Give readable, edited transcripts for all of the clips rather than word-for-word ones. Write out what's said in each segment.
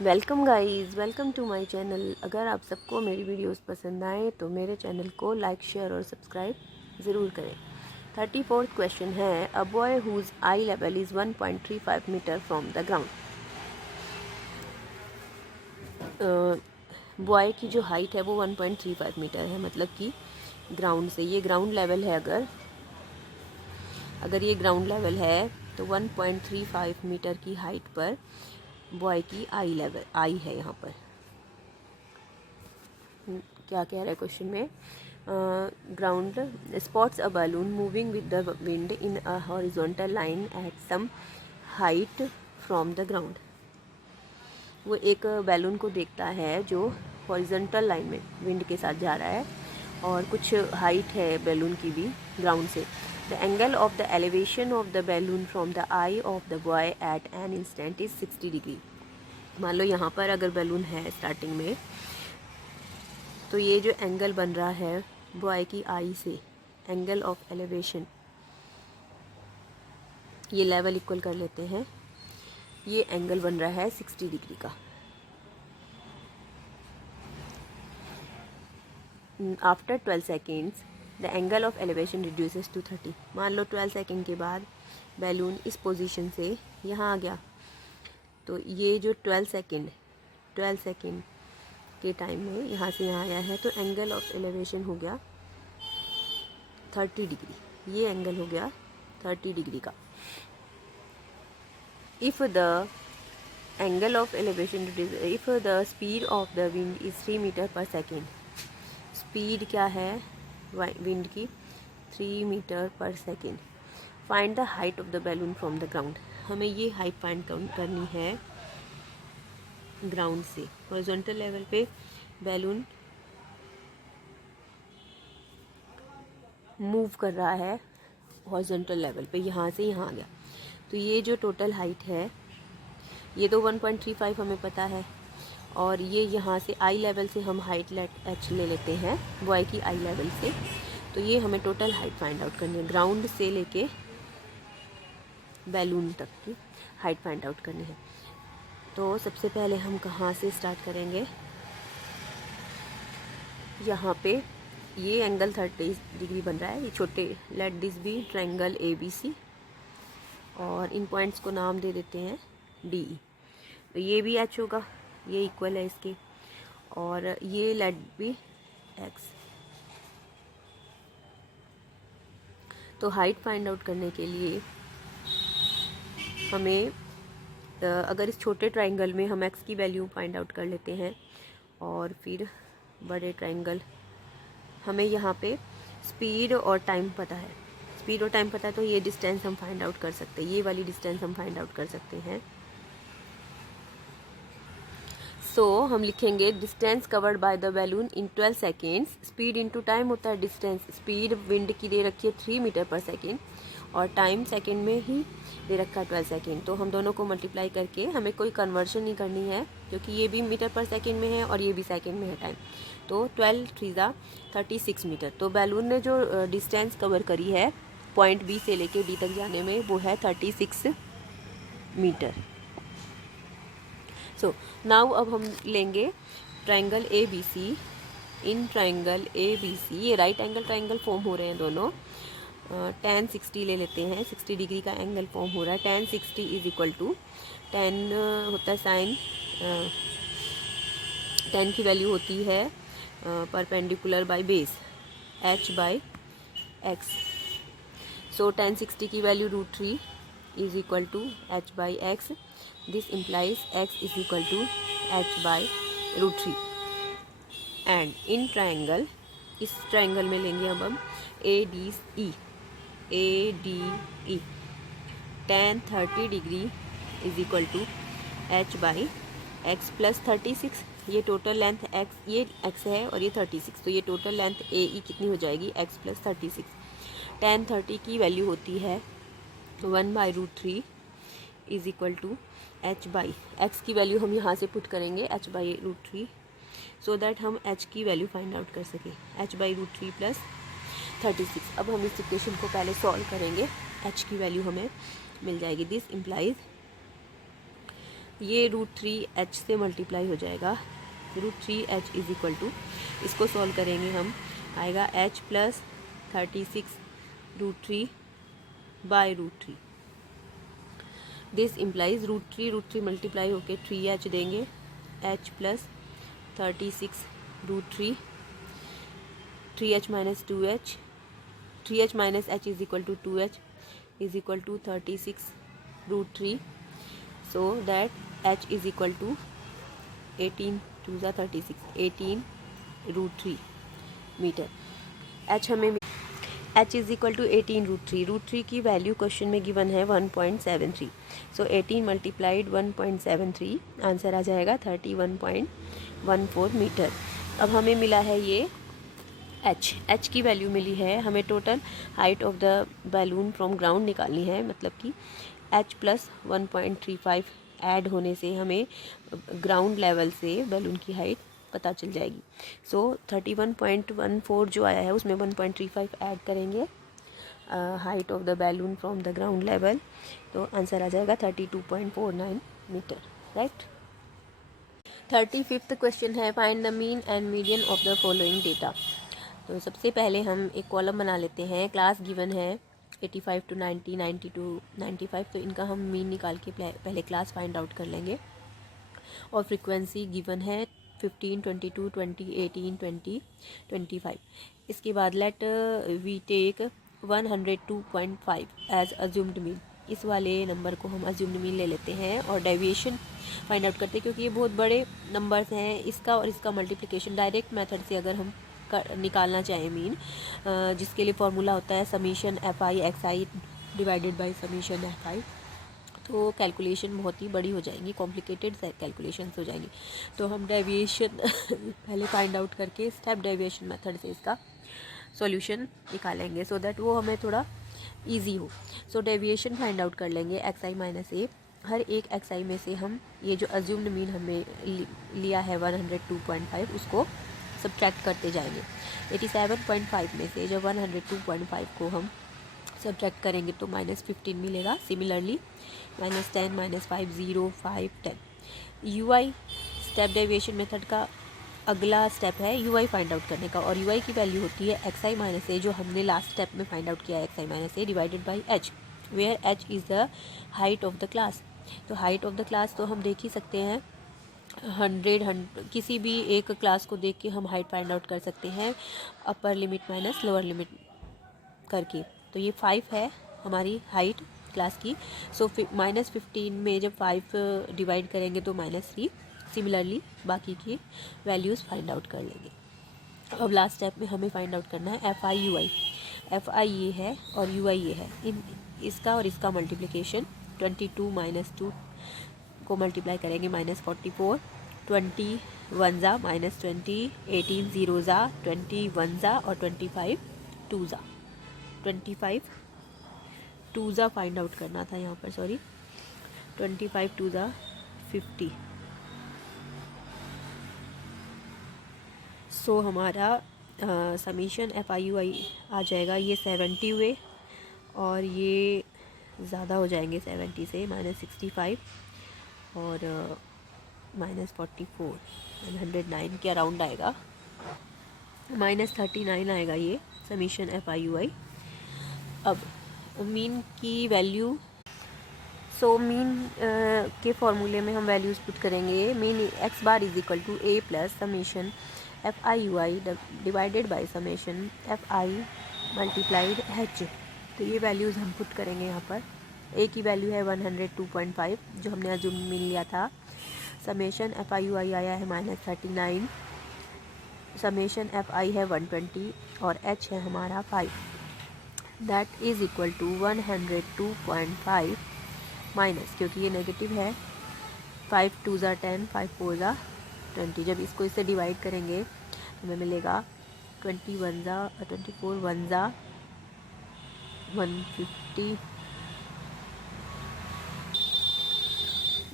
Welcome guys, welcome to my channel. अगर आप सबको मेरी वीडियोस पसंद आए तो मेरे चैनल को लाइक, शेयर और सब्सक्राइब ज़रूर करें। 34th क्वेश्चन है, a boy whose eye level is 1.35 metre from the ground. Boy की जो हाइट है वो 1.35 मीटर है, मतलब कि ग्राउंड से, ये ग्राउंड लेवल है। अगर ये ग्राउंड लेवल है तो 1.35 मीटर की हाइट पर बॉय की आई है। यहाँ पर क्या कह रहा है क्वेश्चन में, ground spots a balloon moving with the wind in a horizontal line at some height from the ground. वो एक बैलून को देखता है जो हॉरिजॉन्टल लाइन में विंड के साथ जा रहा है और कुछ हाइट है बैलून की भी ग्राउंड से। The angle of the elevation of the balloon from the I of the boy eight an instant is 60 degree. मान लो यहाँ पर अगर बैलून है स्टार्टिंग में, तो ये जो एंगल बन रहा है बॉय की आई से, एंगल ऑफ एलिवेशन, ये लेवल इक्वल कर लेते हैं, ये एंगल बन रहा है 60 डिग्री का। After 12 seconds the angle of elevation reduces to 30। मान लो 12 सेकेंड के बाद बैलून इस पोजीशन से यहाँ आ गया, तो ये जो 12 सेकेंड के टाइम में यहाँ से यहाँ आया है, तो एंगल ऑफ एलिवेशन हो गया 30 डिग्री। ये एंगल हो गया 30 डिग्री का। If the angle of elevation if the speed of the wind is 3 metre per second. Speed क्या है विंड की? 3 metre per second. Find the height of the balloon from the ground. हमें ये height find करनी है ground से। Horizontal level पे balloon move कर रहा है हॉरिजॉन्टल लेवल पे, यहाँ से यहाँ आ गया, तो ये जो टोटल हाइट है ये तो 1.35 हमें पता है, और ये यहाँ से आई लेवल से हम हाइट एच ले लेते हैं बॉय की आई लेवल से, तो ये हमें टोटल हाइट फाइंड आउट करनी है। ग्राउंड से लेके बैलून तक की हाइट फाइंड आउट करनी है। तो सबसे पहले हम कहाँ से स्टार्ट करेंगे? यहाँ पे ये एंगल 30 डिग्री बन रहा है, ये छोटे, let this be triangle ABC, और इन पॉइंट्स को नाम दे देते हैं DE। तो ये भी H होगा, ये इक्वल है इसके, और ये लेट बी X। तो हाइट फाइंड आउट करने के लिए हमें अगर इस छोटे ट्रायंगल में हम x की वैल्यू फाइंड आउट कर लेते हैं, और फिर बड़े ट्रायंगल, हमें यहाँ पे स्पीड और टाइम पता है, स्पीड और टाइम पता है, तो ये डिस्टेंस हम फाइंड आउट कर सकते हैं, ये वाली डिस्टेंस हम फाइंड आउट कर सकते हैं। सो हम लिखेंगे distance covered by the balloon in 12 seconds. Speed into time होता है डिस्टेंस। स्पीड विंड की दे रखी है 3 मीटर पर सेकेंड, और टाइम सेकेंड में ही दे रखा है 12 सेकेंड। तो हम दोनों को मल्टीप्लाई करके, हमें कोई कन्वर्शन नहीं करनी है क्योंकि ये भी मीटर पर सेकेंड में है और ये भी सेकेंड में है टाइम। तो 12 3 36 मीटर। तो बैलून ने जो डिस्टेंस कवर करी है पॉइंट B से लेके D तक जाने में, वो है 36 मीटर। सो नाउ अब हम लेंगे triangle ABC। In triangle ABC ये राइट एंगल ट्रायंगल फॉर्म हो रहे हैं दोनों। tan 60 ले लेते हैं, 60 डिग्री का एंगल फॉर्म हो रहा है। tan 60 is equal to, tan होता है साइन, tan की वैल्यू होती है perpendicular by base h by x। So tan 60 की value √3 is equal to h by x। This implies x is equal to h by √3। And in triangle, इस ट्रायंगल में लेंगे अब हम ADE। tan 30 degree is equal to h by x plus 36। ये total length x, ये x है और ये 36, तो ये टोटल लेंथ AE कितनी हो जाएगी? x plus 36। tan 30 की वैल्यू होती है 1 by √3 is equal to h by x की वैल्यू हम यहाँ से पुट करेंगे h बाई √3, सो दैट हम h की वैल्यू फाइंड आउट कर सकें, h बाई √3 प्लस 36। अब हम इस इक्वेशन को पहले सॉल्व करेंगे, h की वैल्यू हमें मिल जाएगी। दिस इम्प्लाइज ये √3h से मल्टीप्लाई हो जाएगा। √3h इज इक्वल टू, इसको सॉल्व करेंगे हम, आएगा h plus 36√3 by √3। This implies √3 multiply होके 3h देंगे, h plus 36√3, 3h minus 2h, 3h minus h is equal to 2h is equal to 36√3, so that h is equal to 18 2 36, 18√3 metre. h हमें h is equal to 18√3, √3 की value question में given है 1.73, सो 18 multiplied 1.73, answer आ जाएगा 31.14 metre. अब हमें मिला है ये h की वैल्यू मिली है हमें। Total height of the balloon from ground निकालनी है, मतलब कि h प्लस 1.35 ऐड होने से हमें ग्राउंड लेवल से बैलून की हाइट पता चल जाएगी। सो 31.14 जो आया है उसमें 1.35 ऐड करेंगे height of the balloon from the ground level, तो आंसर आ जाएगा 32.49 मीटर, राइट। 35th क्वेश्चन है, find the mean and median of the following data. तो सबसे पहले हम एक कॉलम बना लेते हैं। क्लास गिवन है 85 to 90, 90 to 95, तो इनका हम मीन निकाल के पहले क्लास फाइंड आउट कर लेंगे। और फ्रीक्वेंसी गिवन है 15, 22, 20, 18, 20, 25। इसके बाद let we take 102.5 as assumed mean. इस वाले नंबर को हम अज्यूम्ड मीन ले लेते हैं और डेविएशन फाइंड आउट करते हैं, क्योंकि ये बहुत बड़े नंबर्स हैं। इसका और इसका मल्टीप्लिकेशन डायरेक्ट मेथड से अगर हम निकालना चाहें मीन, जिसके लिए फॉर्मूला होता है summation FI/XI divided by summation FI, तो कैलकुलेशन बहुत ही बड़ी हो जाएंगी, कॉम्प्लिकेटेड कैलकुलेशंस हो जाएंगी। तो हम डेविएशन पहले फाइंड आउट करके स्टेप डेविएशन मेथड से इसका सॉल्यूशन निकालेंगे, सो दैट वो हमें थोड़ा इजी हो। सो डेविएशन फाइंड आउट कर लेंगे XI माइनस A। हर एक XI में से हम ये जो अज्यूम्ड मीन हमने लिया है 102.5, उसको सब्ट्रैक्ट करते जाएंगे। 87.5 में से जब 102.5 को हम सब्ट्रैक्ट करेंगे तो -15 मिलेगा। Similarly -10, -5, 0, 5, 10। UI step deviation method का अगला स्टेप है UI फाइंड आउट करने का, और UI की वैल्यू होती है XI माइनस A, जो हमने लास्ट स्टेप में फाइंड आउट किया है, XI minus A divided by H, where H is the height of the class. तो हाइट ऑफ द क्लास तो हम देख ही सकते हैं, 100 किसी भी एक क्लास को देख के हम हाइट फाइंड आउट कर सकते हैं, upper limit minus lower limit करके। तो ये 5 है हमारी हाइट क्लास की। सो -15 में जब 5 डिवाइड करेंगे तो -3। सिमिलरली बाकी की वैल्यूज़ फाइंड आउट कर लेंगे। अब लास्ट स्टेप में हमें फाइंड आउट करना है FI UI। FI ये है और UI ये है, इसका और इसका मल्टीप्लिकेशन 22 - 2 को मल्टीप्लाई करेंगे -44, 20 1 ज़ा -20, 18 0 ज़ा 21 ज़ा और 25 2 ज़ा। 25 2 ज़ा फाइंड आउट करना था यहाँ पर, सॉरी, 25 2 ज़ा 50। सो हमारा समीशन FI UI आ जाएगा, ये 70 हुए और ये ज़्यादा हो जाएंगे 70 से, -65 और -44, 109 के अराउंड आएगा, -39 आएगा ये समीशन FI UI। अब मीन की वैल्यू, सो मीन के फॉर्मूले में हम वैल्यूज़ पुट करेंगे। Mean x bar is equal to A plus summation FI UI divided by summation FI multiplied H। तो ये वैल्यूज़ हम पुट करेंगे यहाँ पर। A की वैल्यू है 102.5 जो हमने अज्यूम मिल लिया था। समेशन FI UI आया है -39, समेशन FI है 120 और H है हमारा 5। That is equal to 102.5 minus, क्योंकि ये नेगेटिव है, 5 2 ज़ा 10, 5 4 ज़ा 20। जब इसको इससे डिवाइड करेंगे तो हमें मिलेगा 21 ज़ा 24 1 ज़ा 150,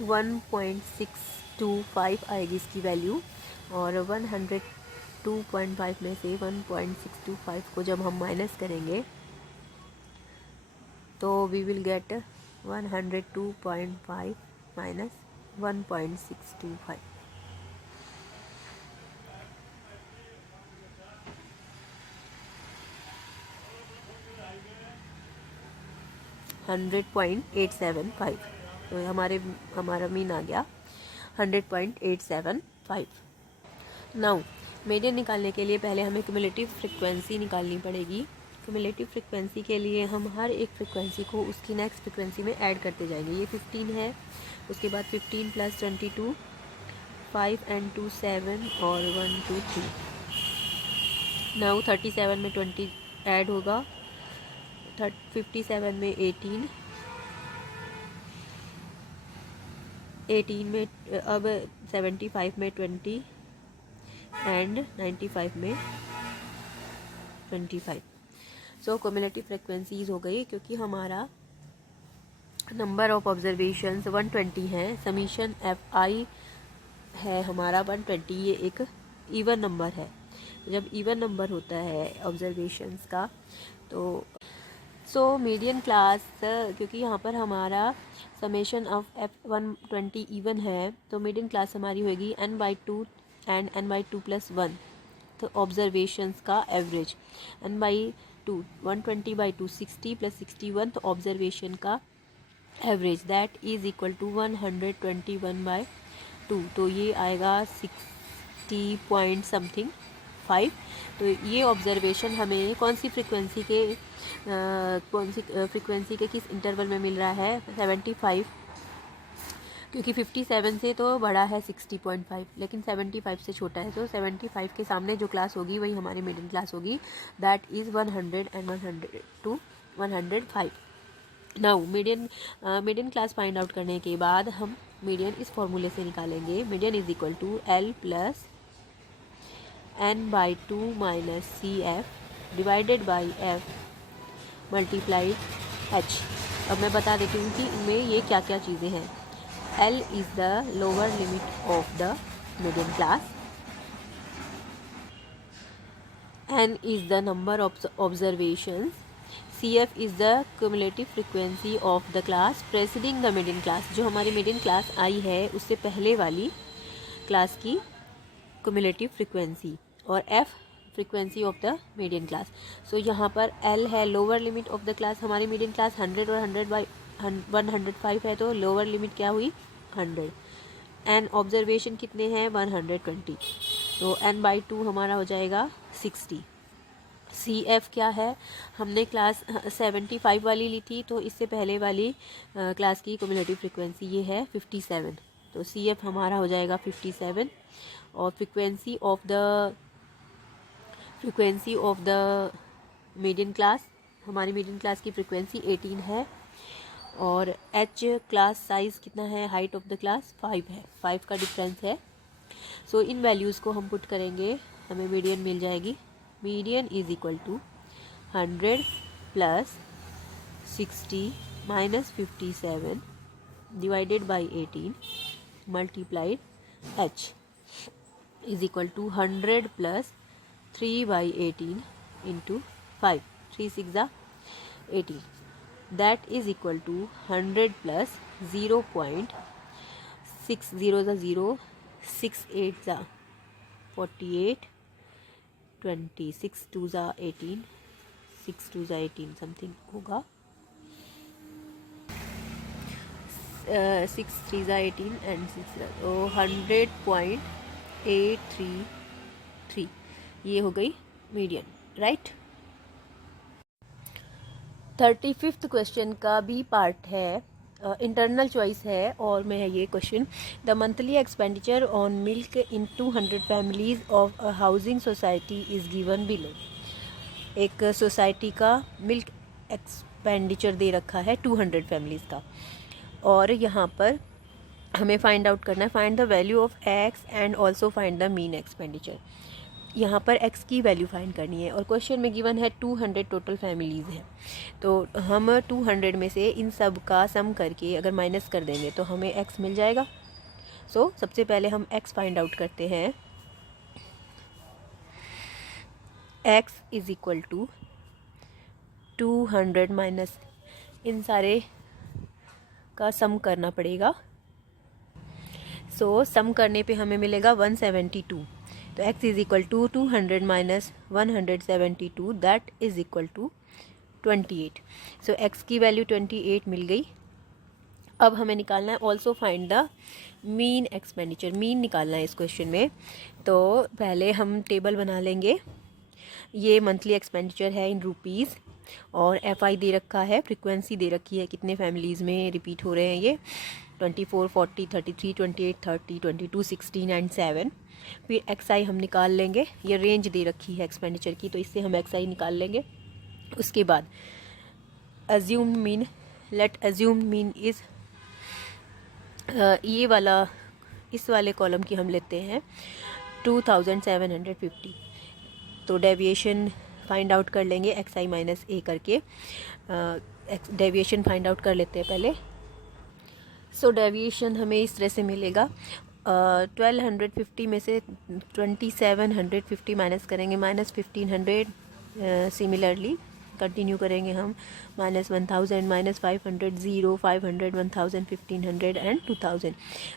1.625 आएगी इसकी वैल्यू। और 102.5 में से 1.625 को जब हम माइनस करेंगे तो वी विल गेट 102.5 माइनस 1.625। $100.875। तो हमारा मीन आ गया 100.875। नाउ मीडियन निकालने के लिए पहले हमें क्यूमुलेटिव फ्रिक्वेंसी निकालनी पड़ेगी। क्यूमुलेटिव फ्रिक्वेंसी के लिए हम हर एक फ्रिक्वेंसी को उसकी नेक्स्ट फ्रिक्वेंसी में ऐड करते जाएंगे। ये 15 है, उसके बाद 15 + 22, 5 and 2 7 और 1 2 3। नाउ 37 में 20 ऐड होगा, 57 में 18, 18 में अब 75 में 20 एंड 95 में 25। सो क्यूमुलेटिव फ्रिक्वेंसीज हो गई, क्योंकि हमारा नंबर ऑफ ऑब्जर्वेशंस 120 है, समीशन FI है हमारा 120। ये एक इवन नंबर है। जब इवन नंबर होता है ऑब्जर्वेशंस का तो मीडियन क्लास, क्योंकि यहाँ पर हमारा समेशन ऑफ F120 इवन है, तो मीडियन क्लास हमारी होगी n/2 एंड n/2 + 1। तो ऑब्जर्वेशंस का एवरेज n/2 120/2 60 + 61, तो ऑब्जर्वेशन का average that is equal to 121/2। तो ये आएगा 60 पॉइंट समथिंग 5। तो ये ऑब्जर्वेशन हमें कौन सी फ्रिक्वेंसी के किस इंटरवल में मिल रहा है? 75, क्योंकि 57 से तो बड़ा है 60.5, लेकिन 75 से छोटा है। तो 75 के सामने जो क्लास होगी वही हमारी मिडिल क्लास होगी, that is 100 and 100 to 105। Now median class find out करने के बाद हम मीडियन इस फॉर्मूले से निकालेंगे। Median is equal to L + n/2 - CF divided by F multiplied H। अब मैं बता देती हूँ कि इनमें ये क्या क्या चीज़ें हैं। L is the lower limit of the median class, N is the number of observations, CF is the cumulative frequency of the class preceding the median class। जो हमारी median class आई है उससे पहले वाली क्लास की cumulative frequency, और F frequency of the median class। सो यहाँ पर L है lower limit of the class. हमारी median class 100 और 100/105 है, तो लोअर लिमिट क्या हुई? 100। एन ऑब्जर्वेशन कितने हैं? 120। तो n/2 हमारा हो जाएगा 60। CF क्या है? हमने क्लास 75 वाली ली थी, तो इससे पहले वाली क्लास की क्यूमुलेटिव फ्रिक्वेंसी ये है 57। तो CF हमारा हो जाएगा 57। और frequency of the median class, हमारी मीडियन क्लास की फ्रिक्वेंसी 18 है। और H क्लास साइज़ कितना है? हाइट ऑफ द क्लास 5 है, 5 का डिफरेंस है। सो इन वैल्यूज़ को हम पुट करेंगे, हमें मीडियन मिल जाएगी। Median is equal to 100 + 60 - 57 divided by 18 multiplied H is equal to 100 + 3/18 into 5, 3 6 = 18। That is equal to 100 plus 0.6 0 = 0, 6 8 = 48, 26 2 = 18, 6 2 = 18 something होगा, 6 3 = 18 एंड 6 तो 100.833 ये हो गई मीडियन, राइट। 35th क्वेश्चन का भी पार्ट है, इंटरनल चॉइस है, और मैं है ये question. The monthly expenditure on milk in 200 families of a housing society is given below. एक सोसाइटी का मिल्क एक्सपेंडिचर दे रखा है 200 फैमिलीज़ का, और यहाँ पर हमें फाइंड आउट करना है, find the value of x and also find the mean expenditure. यहाँ पर x की वैल्यू फाइंड करनी है, और क्वेश्चन में गिवन है 200 टोटल फैमिलीज़ हैं। तो हम 200 में से इन सब का सम करके अगर माइनस कर देंगे तो हमें x मिल जाएगा। सो सबसे पहले हम x फाइंड आउट करते हैं। x is equal to 200 minus इन सारे का सम करना पड़ेगा। सो सम करने पे हमें मिलेगा 172. तो x is equal to 200 minus 172, that is equal to 28. So x की वैल्यू 28 मिल गई. अब हमें निकालना है also find the mean expenditure. Mean निकालना है इस क्वेश्चन में. तो पहले हम टेबल बना लेंगे. ये मंथली एक्सपेंडिचर है इन रुपीज़ और FI दे रखा है, फ्रिक्वेंसी दे रखी है, कितने फैमिलीज़ में रिपीट हो रहे हैं ये 24, 40, 33, 28, 30, 22, 16 एंड 7. फिर XI हम निकाल लेंगे. ये रेंज दे रखी है एक्सपेंडिचर की, तो इससे हम XI निकाल लेंगे. उसके बाद assumed mean, let assumed mean is ये वाला, इस वाले कॉलम की हम लेते हैं 2750. तो डेविएशन फाइंड आउट कर लेंगे XI माइनस A करके. डेविएशन फाइंड आउट कर लेते हैं पहले. सो डेविएशन हमें इस तरह से मिलेगा. 1250 में से 2750 माइनस करेंगे, माइनस 1500. सिमिलरली कंटिन्यू करेंगे हम, माइनस 1000, माइनस 500, 0, 500, 1000, 1500 एंड 2000.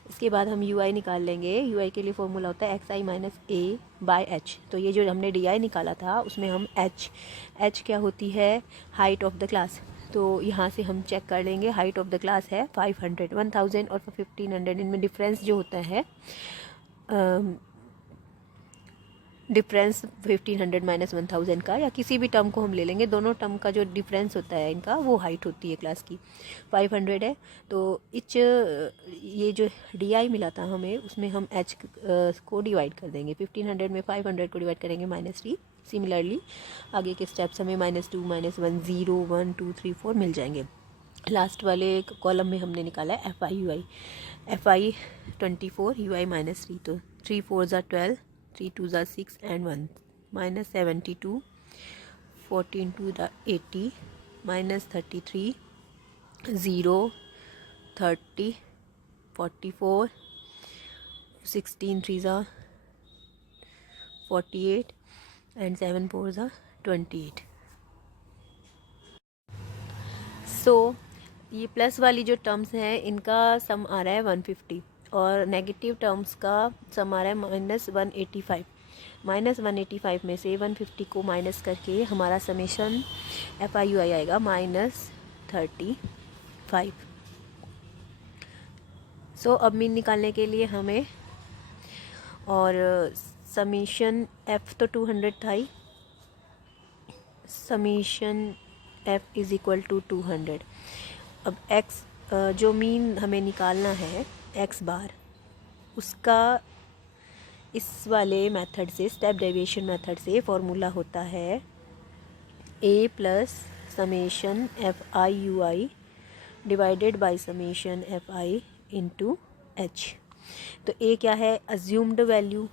इसके बाद हम UI निकाल लेंगे. UI के लिए फॉर्मूला होता है XI minus A by H. तो ये जो हमने DI निकाला था उसमें हम H क्या होती है, हाइट ऑफ द क्लास. तो यहाँ से हम चेक कर लेंगे. हाइट ऑफ द क्लास है 500, 1000 और 1500. इनमें डिफरेंस जो होता है, डिफरेंस 1500 माइनस 1000 का, या किसी भी टर्म को हम ले लेंगे, दोनों टर्म का जो डिफरेंस होता है इनका, वो हाइट होती है क्लास की. 500 है. तो ये जो DI मिला था हमें, उसमें हम H को डिवाइड कर देंगे. 1500 में 500 को डिवाइड करेंगे -3. सिमिलरली आगे के स्टेप्स हमें -2, -1, 0, 1, 2, 3, 4 मिल जाएंगे. लास्ट वाले कॉलम में हमने निकाला है FI UI. FI 24, UI -3. तो 3 4s are 12, 3 2s are 6 and 1 minus 72, 14 2s are 80, minus 33, 0, 30, 44, 16 3s are 48 and 7 4s are 28. सो ये प्लस वाली जो टर्म्स हैं इनका सम आ रहा है 150 और नेगेटिव टर्म्स का सम आ रहा है -185. -185 में से 150 को माइनस करके हमारा समेशन FI UI आएगा -35. सो अब मीन निकालने के लिए हमें, और समीशन F तो 200 था ही, summation F is equal to 200. अब X जो मीन हमें निकालना है X बार, उसका इस वाले मेथड से, स्टेप डेविएशन मेथड से फॉर्मूला होता है A plus summation FI UI divided by summation FI into H. तो A क्या है, अज्यूम्ड वैल्यू.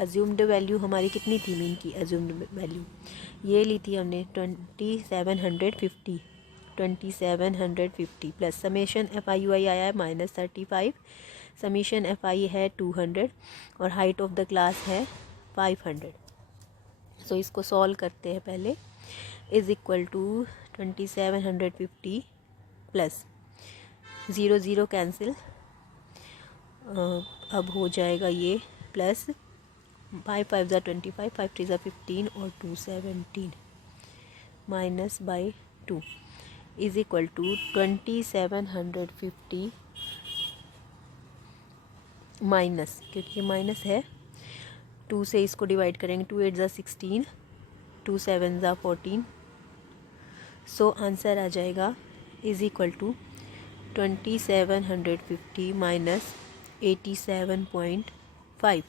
अज्यूम्ड वैल्यू हमारी कितनी थी मीन की? अज्यूम्ड वैल्यू ये ली थी हमने 2750. 2750 प्लस समेशन FI UI आया है -35. समीशन FI है 200 और हाइट ऑफ द क्लास है 500. सो इसको सॉल्व करते हैं पहले. Is equal to 2750 plus 0 0 cancel. अब हो जाएगा ये प्लस 5 5 ज़ा 25, 5 3 ज़ा 15 और 2 17 minus by 2 is equal to 2750 minus, क्योंकि ये माइनस है, 2 से इसको डिवाइड करेंगे. 2 8 ज़ा 16, 2 7 ज़ा 14. सो आंसर आ जाएगा is equal to 2750 minus 87.5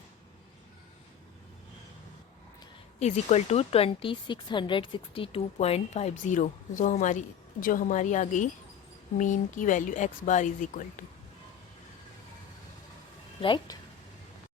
is equal to 2662.50. जो हमारी आ गई मीन की value X bar is equal to, right.